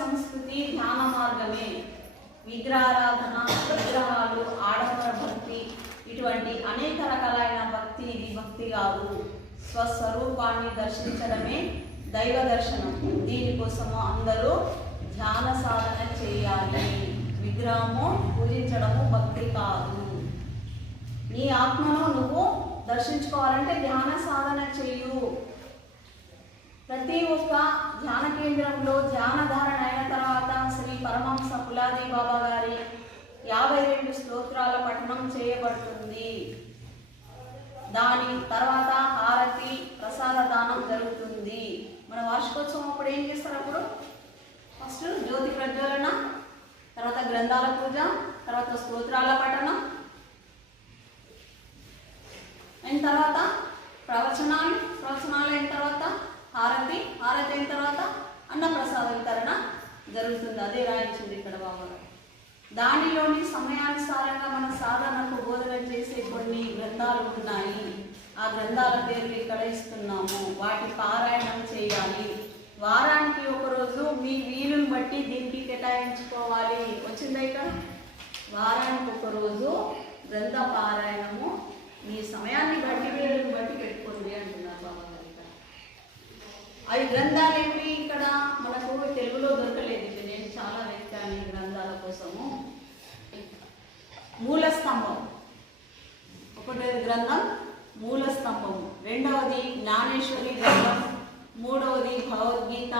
సంస్కృతి ధ్యాన మార్గమే. విగ్రహారాధన, విగ్రహాలు, ఆడంబర భక్తి, ఇటువంటి అనేక రకాలైన భక్తి ఇది భక్తి కాదు. స్వస్వరూపాన్ని దర్శించడమే దైవ దర్శనం. దీనికోసము అందరూ ధ్యాన సాధన చేయాలి. విగ్రహము పూజించడము భక్తి కాదు. నీ ఆత్మను నువ్వు దర్శించుకోవాలంటే ధ్యాన సాధన చేయు. ప్రతి ఒక్క ధ్యాన కేంద్రంలో ధ్యానధారణ అయిన తర్వాత శ్రీ పరమహంస పులాజీ బాబా గారి 52 స్తోత్రాల పఠనం చేయబడుతుంది. దాని తర్వాత హారతి, ప్రసాద దానం జరుగుతుంది. మన వార్షికోత్సవం అప్పుడు ఏం చేస్తారు? అప్పుడు ఫస్ట్ జ్యోతి ప్రజ్వలన, తర్వాత గ్రంథాల పూజ, తర్వాత స్తోత్రాల పఠనం, అయిన తర్వాత ప్రవచనాలు అయిన తర్వాత హారతి అయిన తర్వాత అన్నప్రసాద వితరణ జరుగుతుంది. అదే రాయించింది ఇక్కడ బాబా. దానిలోని సమయానుసారంగా మన సాధనకు బోధన చేసే కొన్ని గ్రంథాలు ఉన్నాయి. ఆ గ్రంథాల పేర్లు ఇక్కడ ఇస్తున్నాము. వాటి పారాయణం చేయాలి. వారానికి ఒకరోజు మీ వీలుని బట్టి దీనికి కేటాయించుకోవాలి. వచ్చిందా ఇక్కడ? వారానికి ఒకరోజు గ్రంథ పారాయణము మీ సమయాన్ని బట్టి వీలుని బట్టి పెట్టుకోండి అంటున్నారు బాబా గారు. ఇక్కడ అవి గ్రంథాలు ఏమి ఇక్కడ మనకు తెలుగులో దొరకలేదు. నేను చాలా వెతికాను ఈ గ్రంథాల కోసము. మూల స్తంభం ఒకటి గ్రంథం మూల స్తంభము, రెండవది జ్ఞానేశ్వరి గ్రంథం, మూడవది భగవద్గీత,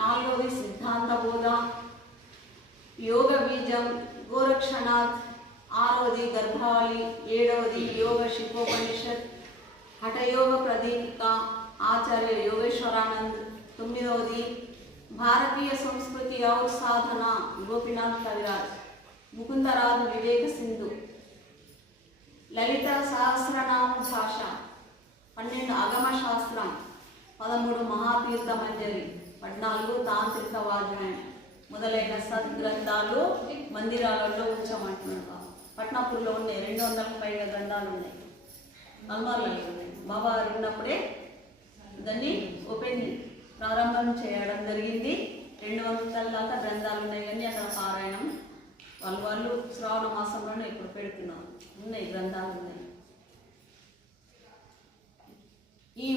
నాలుగవది సిద్ధాంత బోధ, యోగ బీజం, గోరక్షనాథ్, ఆరవది గర్భావళి, ఏడవది యోగ శిల్పోపనిషత్, హఠయోగ ప్రదీపిక, ఆచార్య యోగేశ్వరానంద్, తొమ్మిదవది భారతీయ సంస్కృతి ఔర్ సాధన, గోపీనాథ్ కవిరాజ్, ముకుందరాజు వివేక సింధు, లలిత సహస్రనామ భాష, 12 అగమ శాస్త్రం, 13 మహాతీర్థ మంజరి, 14 తాంత్రిక వాజ్మయం మొదలైన సద్గ్రంథాలు మందిరాలలో ఉంచమంటున్నారు. పట్నాపూర్లో ఉన్నాయి 200కు పైగా గ్రంథాలు ఉన్నాయి. అల్మార్లలో ఉన్నాయి. బాబా ఉన్నప్పుడే దాన్ని ప్రారంభం చేయడం జరిగింది. 200 దాకా గ్రంథాలు ఉన్నాయి. కానీ అక్కడ పారాయణం వాళ్ళు శ్రావణ మాసంలోనే ఇప్పుడు పెడుతున్నాం. ఉన్నాయి గ్రంథాలు ఉన్నాయి. ఈ